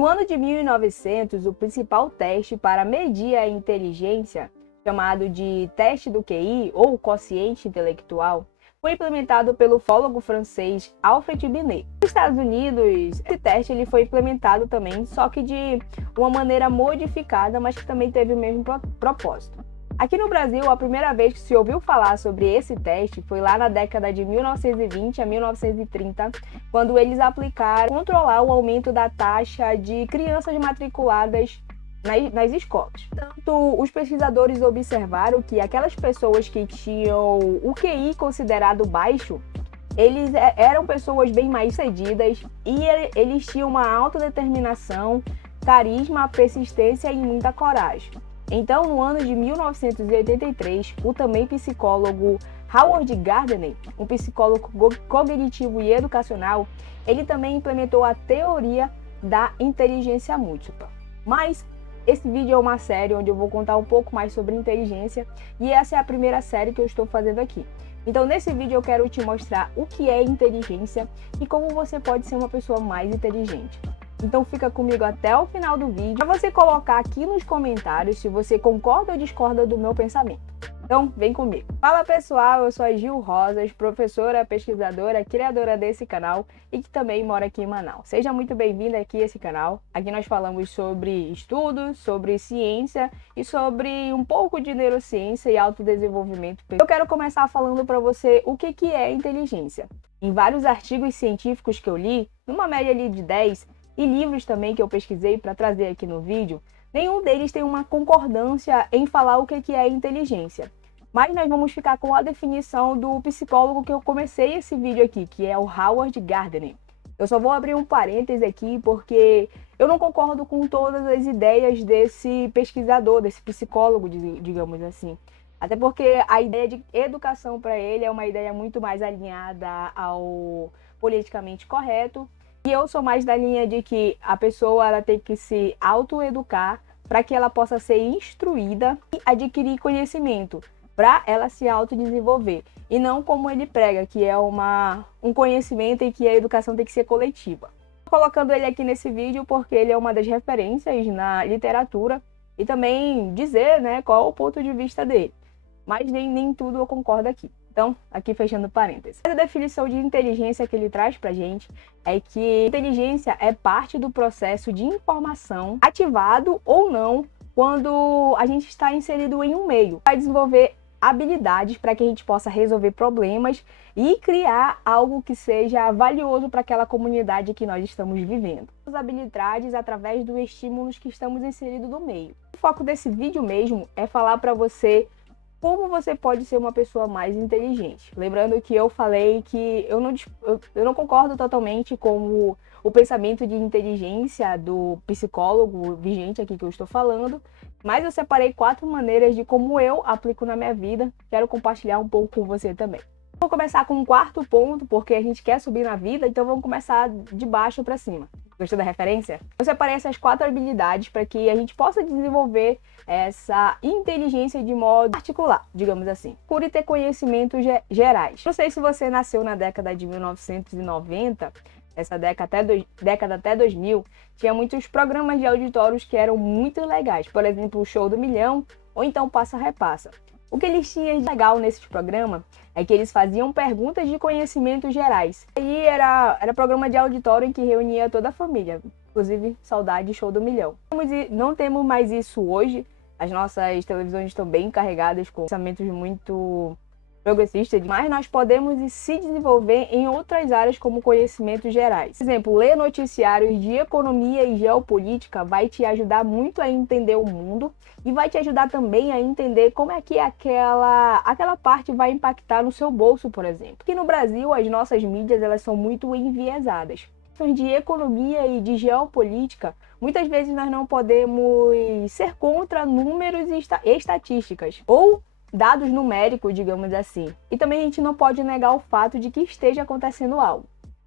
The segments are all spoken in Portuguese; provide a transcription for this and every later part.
No ano de 1900, o principal teste para medir a inteligência, chamado de teste do QI ou quociente intelectual, foi implementado pelo fólogo francês Alfred Binet. Nos Estados Unidos, esse teste ele foi implementado também, só que de uma maneira modificada, mas que também teve o mesmo propósito. Aqui no Brasil, a primeira vez que se ouviu falar sobre esse teste foi lá na década de 1920 a 1930, quando eles aplicaram controlar o aumento da taxa de crianças matriculadas nas escolas. Tanto os pesquisadores observaram que aquelas pessoas que tinham o QI considerado baixo, eles eram pessoas bem mais sucedidas e eles tinham uma autodeterminação, carisma, persistência e muita coragem. Então, no ano de 1983, o também psicólogo Howard Gardner, um psicólogo cognitivo e educacional, ele também implementou a teoria da inteligência múltipla. Mas esse vídeo é uma série onde eu vou contar um pouco mais sobre inteligência e essa é a primeira série que eu estou fazendo aqui. Então, nesse vídeo eu quero te mostrar o que é inteligência e como você pode ser uma pessoa mais inteligente. Então fica comigo até o final do vídeo para você colocar aqui nos comentários se você concorda ou discorda do meu pensamento. Então vem comigo. Fala pessoal, eu sou a Gil Rosas, professora, pesquisadora, criadora desse canal e que também mora aqui em Manaus. Seja muito bem-vinda aqui a esse canal. Aqui nós falamos sobre estudos, sobre ciência e sobre um pouco de neurociência e autodesenvolvimento. Eu quero começar falando para você o que é inteligência. Em vários artigos científicos que eu li, numa média ali de 10, e livros também que eu pesquisei para trazer aqui no vídeo, nenhum deles tem uma concordância em falar o que é inteligência. Mas nós vamos ficar com a definição do psicólogo que eu comecei esse vídeo aqui, que é o Howard Gardner. Eu só vou abrir um parêntese aqui porque eu não concordo com todas as ideias desse pesquisador, desse psicólogo, digamos assim. Até porque a ideia de educação para ele é uma ideia muito mais alinhada ao politicamente correto. E eu sou mais da linha de que a pessoa ela tem que se autoeducar para que ela possa ser instruída e adquirir conhecimento, para ela se autodesenvolver. E não como ele prega, que é um conhecimento e que a educação tem que ser coletiva. Estou colocando ele aqui nesse vídeo porque ele é uma das referências na literatura e também dizer, né, qual é o ponto de vista dele. Mas nem tudo eu concordo aqui. Então, aqui fechando parênteses. A definição de inteligência que ele traz pra gente é que inteligência é parte do processo de informação ativado ou não quando a gente está inserido em um meio. Vai desenvolver habilidades para que a gente possa resolver problemas e criar algo que seja valioso para aquela comunidade que nós estamos vivendo. As habilidades através dos estímulos que estamos inseridos no meio. O foco desse vídeo mesmo é falar para você como você pode ser uma pessoa mais inteligente. Lembrando que eu falei que eu não concordo totalmente com o pensamento de inteligência do psicólogo vigente aqui que eu estou falando, mas eu separei 4 maneiras de como eu aplico na minha vida. Quero compartilhar um pouco com você também. Vou começar com um 4º ponto, porque a gente quer subir na vida, então vamos começar de baixo para cima. Gostou da referência? Eu separei essas 4 habilidades para que a gente possa desenvolver essa inteligência de modo particular, digamos assim. Por ter conhecimentos gerais. Não sei se você nasceu na década de 1990, essa década até 2000, tinha muitos programas de auditórios que eram muito legais. Por exemplo, o Show do Milhão ou então Passa Repassa. O que eles tinham de legal nesses programas é que eles faziam perguntas de conhecimentos gerais. E era programa de auditório em que reunia toda a família. Inclusive, saudade Show do Milhão. Não temos mais isso hoje. As nossas televisões estão bem carregadas com pensamentos muito progressistas, mas nós podemos se desenvolver em outras áreas como conhecimentos gerais. Por exemplo, ler noticiários de economia e geopolítica vai te ajudar muito a entender o mundo e vai te ajudar também a entender como é que aquela parte vai impactar no seu bolso, por exemplo. Aqui no Brasil, as nossas mídias elas são muito enviesadas. De economia e de geopolítica, muitas vezes nós não podemos ser contra números e estatísticas, ou dados numéricos, digamos assim. E também a gente não pode negar o fato de que esteja acontecendo algo.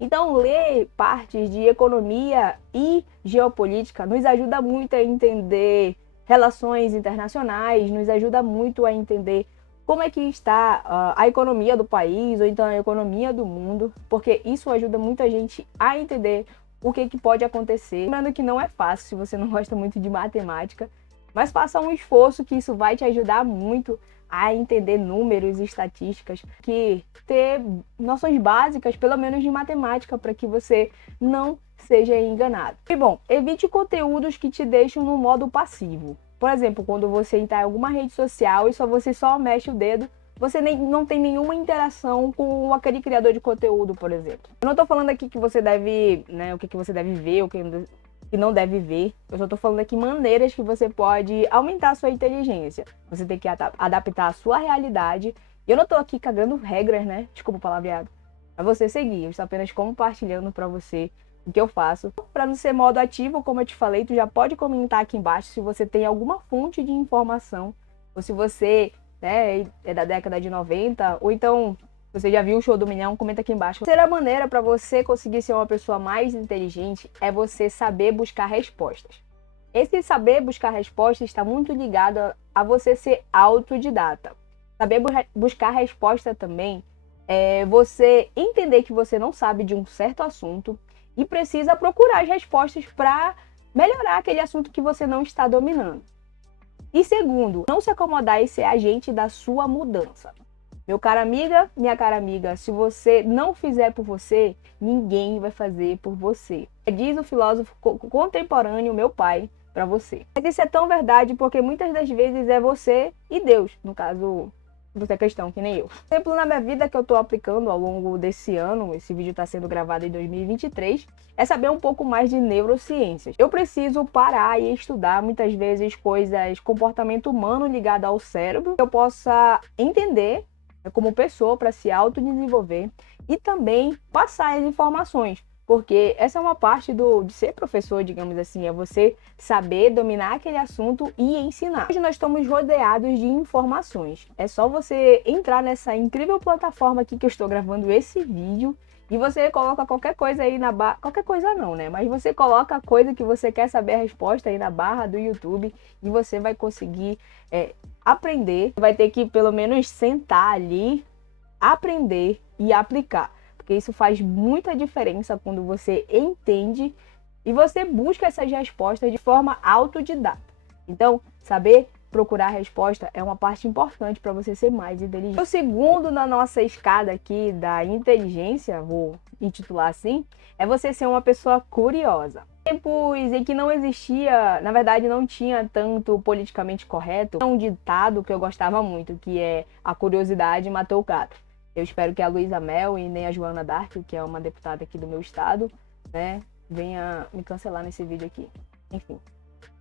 Então, ler partes de economia e geopolítica nos ajuda muito a entender relações internacionais, nos ajuda muito a entender como é que está a economia do país ou então a economia do mundo, porque isso ajuda muita gente a entender o que pode acontecer. Lembrando que não é fácil se você não gosta muito de matemática, mas faça um esforço que isso vai te ajudar muito a entender números e estatísticas, que ter noções básicas, pelo menos de matemática, para que você não seja enganado. E bom, evite conteúdos que te deixam no modo passivo. Por exemplo, quando você entrar em alguma rede social e você só mexe o dedo, você não tem nenhuma interação com aquele criador de conteúdo, por exemplo. Eu não estou falando aqui que você deve, o que você deve ver, o que não deve ver. Eu só estou falando aqui maneiras que você pode aumentar a sua inteligência. Você tem que adaptar a sua realidade. E eu não estou aqui cagando regras, né? Desculpa o palavreado. Pra você seguir. Eu estou apenas compartilhando para você o que eu faço. Para não ser modo ativo, como eu te falei, tu já pode comentar aqui embaixo se você tem alguma fonte de informação. Ou se você é da década de 90, ou então você já viu o Show do Milhão, comenta aqui embaixo. A terceira maneira para você conseguir ser uma pessoa mais inteligente é você saber buscar respostas. Esse saber buscar respostas está muito ligado a você ser autodidata. Saber buscar resposta também é você entender que você não sabe de um certo assunto e precisa procurar as respostas para melhorar aquele assunto que você não está dominando. E segundo, não se acomodar e ser agente da sua mudança. Meu caro amiga, minha cara amiga, se você não fizer por você, ninguém vai fazer por você. Diz o filósofo contemporâneo, meu pai, para você. Mas isso é tão verdade porque muitas das vezes é você e Deus, no caso, você é cristão, que nem eu. Exemplo na minha vida que eu estou aplicando ao longo desse ano, esse vídeo está sendo gravado em 2023, é saber um pouco mais de neurociências. Eu preciso parar e estudar muitas vezes coisas, comportamento humano ligado ao cérebro, que eu possa entender como pessoa para se autodesenvolver e também passar as informações. Porque essa é uma parte de ser professor, digamos assim, é você saber dominar aquele assunto e ensinar. Hoje nós estamos rodeados de informações. É só você entrar nessa incrível plataforma aqui que eu estou gravando esse vídeo e você coloca qualquer coisa aí na barra, qualquer coisa não, né? Mas você coloca a coisa que você quer saber a resposta aí na barra do YouTube e você vai conseguir aprender. Vai ter que pelo menos sentar ali, aprender e aplicar. Porque isso faz muita diferença quando você entende e você busca essas respostas de forma autodidata. Então, saber procurar a resposta é uma parte importante para você ser mais inteligente. O segundo na nossa escada aqui da inteligência, vou intitular assim, é você ser uma pessoa curiosa. Tempos em que não existia, na verdade não tinha tanto politicamente correto, um ditado que eu gostava muito, que é a curiosidade matou o gato. Eu espero que a Luísa Mel e nem a Joana D'Arc, que é uma deputada aqui do meu estado, venha me cancelar nesse vídeo aqui. Enfim.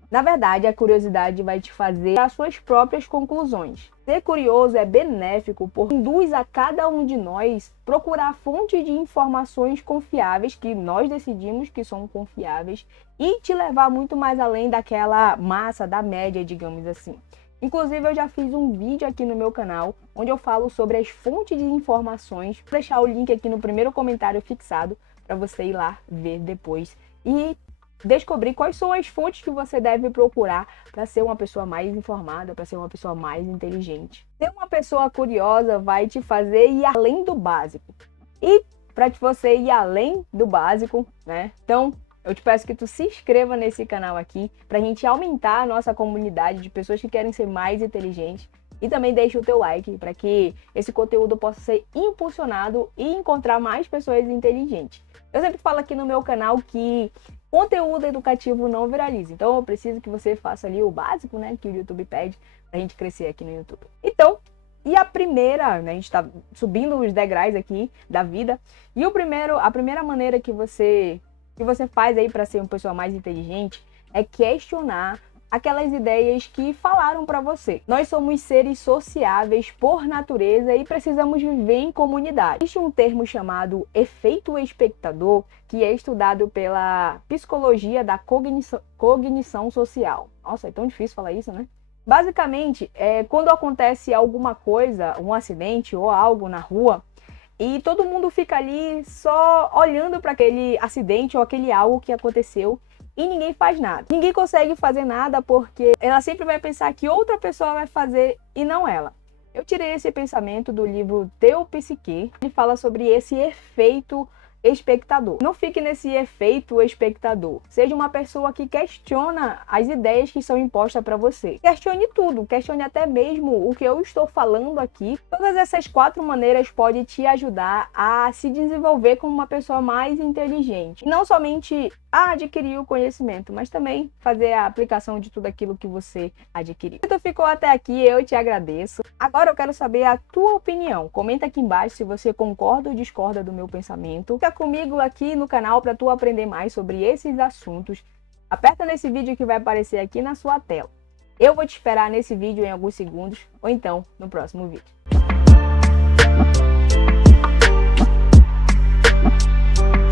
Na verdade, a curiosidade vai te fazer as suas próprias conclusões. Ser curioso é benéfico porque induz a cada um de nós procurar fontes de informações confiáveis, que nós decidimos que são confiáveis, e te levar muito mais além daquela massa, da média, digamos assim. Inclusive, eu já fiz um vídeo aqui no meu canal, onde eu falo sobre as fontes de informações. Vou deixar o link aqui no primeiro comentário fixado, para você ir lá ver depois e descobrir quais são as fontes que você deve procurar para ser uma pessoa mais informada, para ser uma pessoa mais inteligente. Ser uma pessoa curiosa vai te fazer ir além do básico. E para você ir além do básico, Então, eu te peço que tu se inscreva nesse canal aqui para a gente aumentar a nossa comunidade de pessoas que querem ser mais inteligentes. E também deixe o teu like para que esse conteúdo possa ser impulsionado e encontrar mais pessoas inteligentes. Eu sempre falo aqui no meu canal que conteúdo educativo não viraliza. Então eu preciso que você faça ali o básico, que o YouTube pede para a gente crescer aqui no YouTube. Então, e a primeira, a gente está subindo os degraus aqui da vida. E a primeira maneira que você faz aí para ser uma pessoa mais inteligente é questionar aquelas ideias que falaram para você. Nós somos seres sociáveis por natureza e precisamos viver em comunidade. Existe um termo chamado efeito espectador, que é estudado pela psicologia da cognição social. Nossa, é tão difícil falar isso, né? Basicamente, quando acontece alguma coisa, um acidente ou algo na rua, e todo mundo fica ali só olhando para aquele acidente ou aquele algo que aconteceu e ninguém faz nada. Ninguém consegue fazer nada porque ela sempre vai pensar que outra pessoa vai fazer e não ela. Eu tirei esse pensamento do livro Teu Psique. Ele fala sobre esse efeito espectador. Não fique nesse efeito espectador. Seja uma pessoa que questiona as ideias que são impostas para você. Questione tudo, questione até mesmo o que eu estou falando aqui. Todas essas 4 maneiras podem te ajudar a se desenvolver como uma pessoa mais inteligente. E não somente a adquirir o conhecimento, mas também fazer a aplicação de tudo aquilo que você adquiriu. Se tu ficou até aqui, eu te agradeço. Agora eu quero saber a tua opinião. Comenta aqui embaixo se você concorda ou discorda do meu pensamento. Fica comigo aqui no canal para tu aprender mais sobre esses assuntos. Aperta nesse vídeo que vai aparecer aqui na sua tela. Eu vou te esperar nesse vídeo em alguns segundos ou então no próximo vídeo.